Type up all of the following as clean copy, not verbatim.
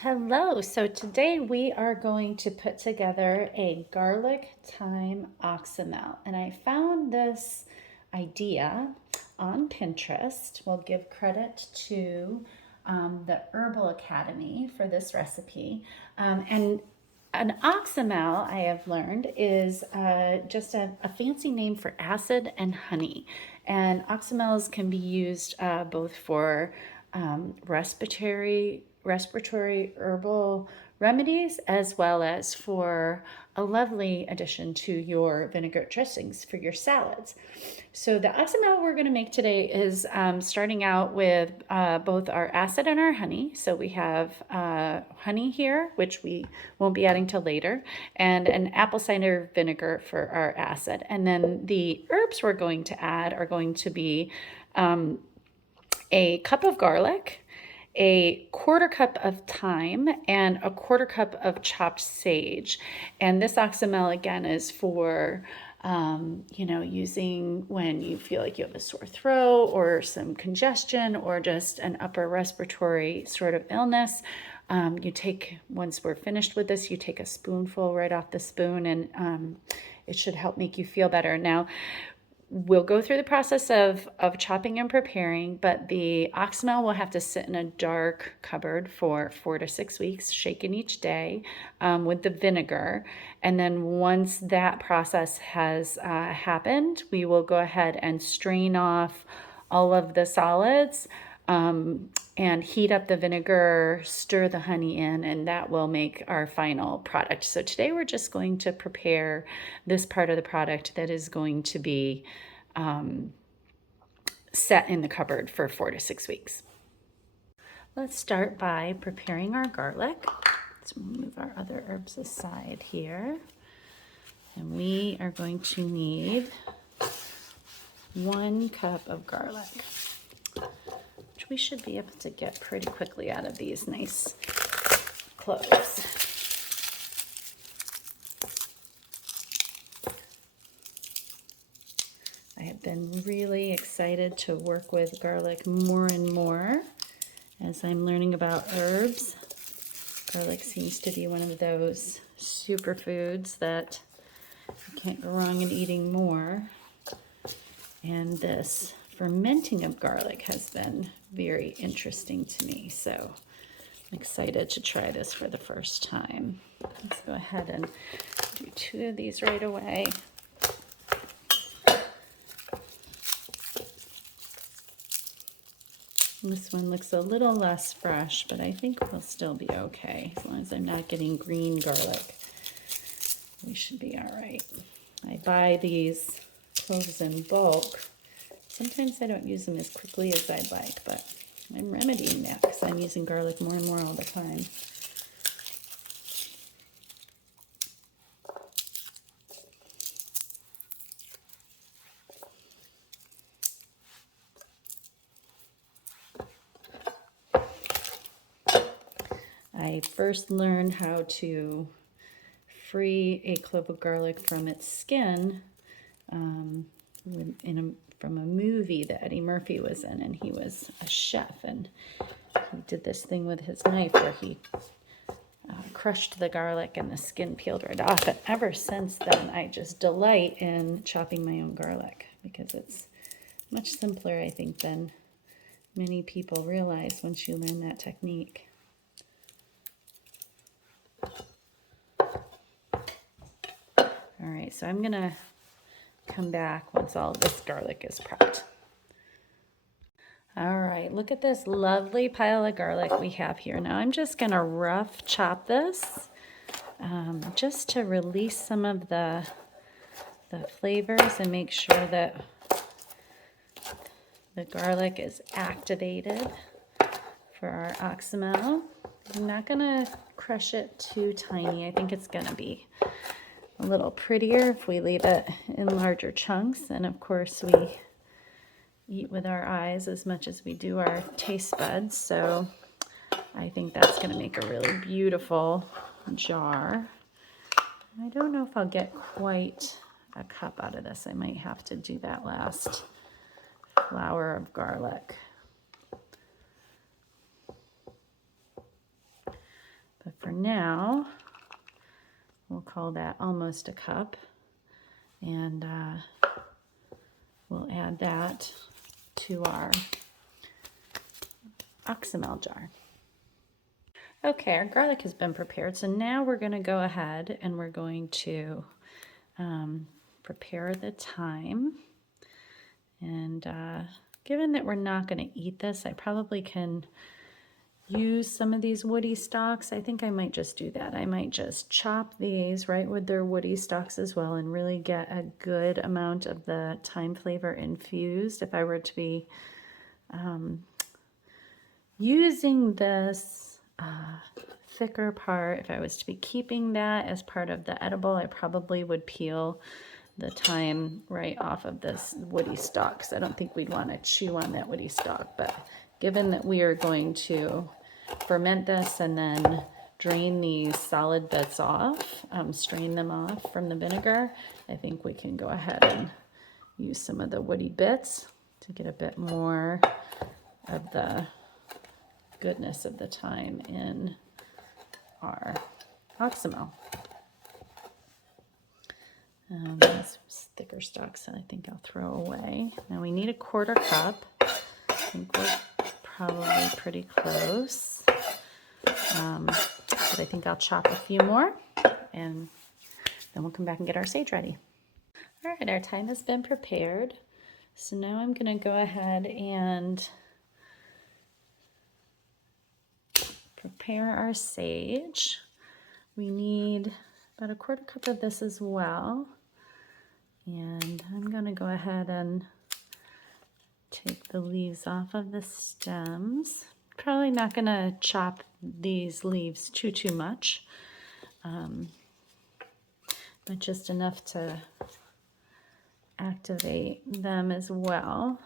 Hello, so today we are going to put together a garlic thyme oxymel. And I found this idea on Pinterest. We'll give credit to the Herbal Academy for this recipe. And an oxymel, I have learned, is just a fancy name for acid and honey. And oxymels can be used both for respiratory herbal remedies, as well as for a lovely addition to your vinegar dressings for your salads. So the oxymel we're going to make today is starting out with both our acid and our honey. So we have honey here, which we won't be adding till later, and an apple cider vinegar for our acid. And then the herbs we're going to add are going to be a cup of garlic, a quarter cup of thyme, and a quarter cup of chopped sage. And this oxymel again is for using when you feel like you have a sore throat or some congestion or just an upper respiratory sort of illness. Once we're finished with this, you take a spoonful right off the spoon, and it should help make you feel better. Now, we'll go through the process of chopping and preparing, but the oxymel will have to sit in a dark cupboard for 4 to 6 weeks, shaken each day with the vinegar. And then once that process has happened, we will go ahead and strain off all of the solids and heat up the vinegar, stir the honey in, and that will make our final product. So today we're just going to prepare this part of the product that is going to be set in the cupboard for 4 to 6 weeks. Let's start by preparing our garlic. Let's move our other herbs aside here. And we are going to need 1 cup of garlic, which we should be able to get pretty quickly out of these nice cloves. I have been really excited to work with garlic more and more as I'm learning about herbs. Garlic seems to be one of those superfoods that you can't go wrong in eating more. And this fermenting of garlic has been very interesting to me, so I'm excited to try this for the first time. Let's go ahead and do 2 of these right away. This one looks a little less fresh, but I think we'll still be okay. As long as I'm not getting green garlic, we should be all right. I buy these cloves in bulk. Sometimes I don't use them as quickly as I'd like, but I'm remedying that because I'm using garlic more and more all the time. I first learned how to free a clove of garlic from its skin from a movie that Eddie Murphy was in, and he was a chef, and he did this thing with his knife where he crushed the garlic and the skin peeled right off. And ever since then, I just delight in chopping my own garlic because it's much simpler, I think, than many people realize once you learn that technique. All right, so I'm gonna come back once all of this garlic is prepped. All right, look at this lovely pile of garlic we have here. Now I'm just gonna rough chop this just to release some of the flavors and make sure that the garlic is activated for our oxymel. I'm not gonna crush it too tiny. I think it's gonna be a little prettier if we leave it in larger chunks. And of course we eat with our eyes as much as we do our taste buds. So I think that's gonna make a really beautiful jar. I don't know if I'll get quite a cup out of this. I might have to do that last flower of garlic. now, we'll call that almost a cup, and we'll add that to our Oxymel jar. Okay, our garlic has been prepared, so now we're going to go ahead and we're going to prepare the thyme. And given that we're not going to eat this, I probably can use some of these woody stalks. I think I might just do that. I might just chop these right with their woody stalks as well and really get a good amount of the thyme flavor infused. If I were to be using this thicker part, if I was to be keeping that as part of the edible, I probably would peel the thyme right off of this woody stalk, because I don't think we'd want to chew on that woody stalk. But given that we are going to ferment this and then drain these solid bits off, strain them off from the vinegar, I think we can go ahead and use some of the woody bits to get a bit more of the goodness of the thyme in our Oxymel. These thicker stalks I think I'll throw away. Now we need a 1/4 cup. I think we're probably pretty close. But I think I'll chop a few more, and then we'll come back and get our sage ready. All right, our thyme has been prepared. So now I'm going to go ahead and prepare our sage. We need about a 1/4 cup of this as well. And I'm going to go ahead and take the leaves off of the stems. Probably not going to chop these leaves too much, but just enough to activate them as well.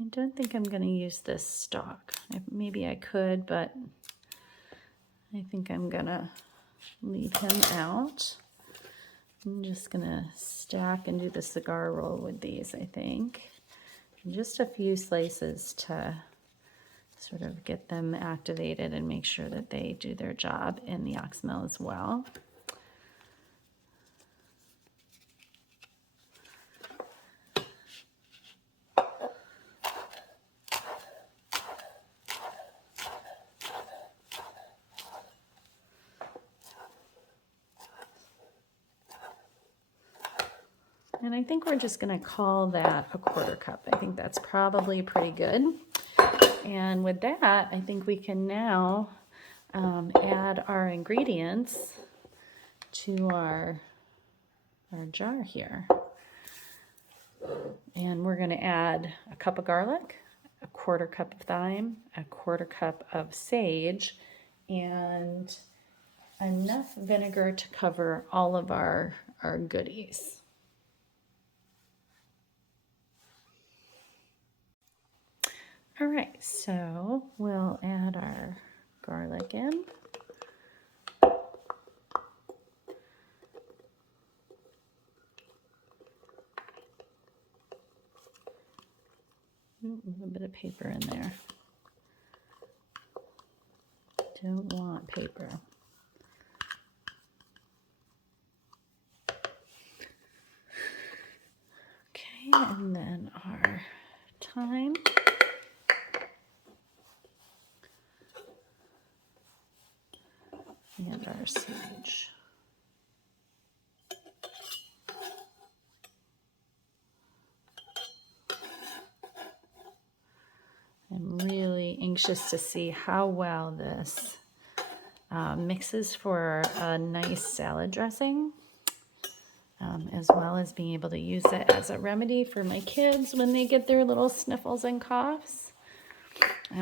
I don't think I'm going to use this stalk. Maybe I could, but I think I'm going to leave him out. I'm just going to stack and do the cigar roll with these, I think. And just a few slices to sort of get them activated and make sure that they do their job in the Oxymel as well. And I think we're just going to call that a 1/4 cup. I think that's probably pretty good. And with that, I think we can now add our ingredients to our jar here. And we're going to add a cup of garlic, a 1/4 cup of thyme, a 1/4 cup of sage, and enough vinegar to cover all of our goodies. All right, so we'll add our garlic in. A little bit of paper in there. Don't want paper. Okay, and then our thyme. And our sage. I'm really anxious to see how well this mixes for a nice salad dressing, as well as being able to use it as a remedy for my kids when they get their little sniffles and coughs.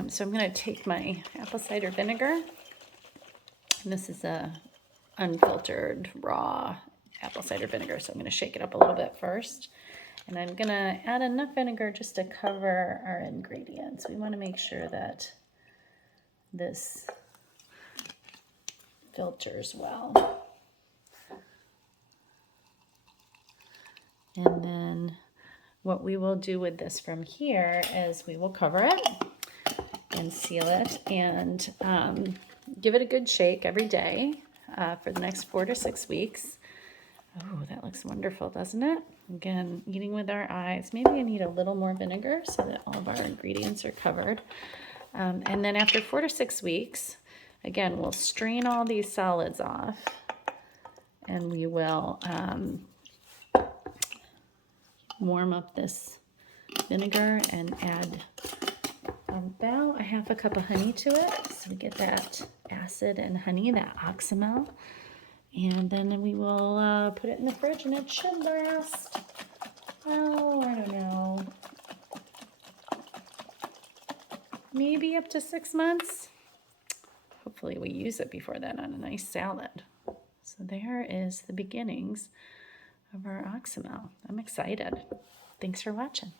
So I'm going to take my apple cider vinegar. And this is a unfiltered raw apple cider vinegar, so I'm going to shake it up a little bit first. And I'm going to add enough vinegar just to cover our ingredients. We want to make sure that this filters well. And then what we will do with this from here is we will cover it and seal it. And give it a good shake every day for the next 4 to 6 weeks. Oh, that looks wonderful, doesn't it? Again, eating with our eyes. Maybe I need a little more vinegar so that all of our ingredients are covered. And then after 4 to 6 weeks, again, we'll strain all these solids off, and we will warm up this vinegar and add about a half a cup of honey to it, so we get that acid and honey, that Oxymel. And then we will put it in the fridge, and it should last, oh, I don't know, maybe up to 6 months. Hopefully we use it before then on a nice salad. So there is the beginnings of our Oxymel. I'm excited. Thanks for watching.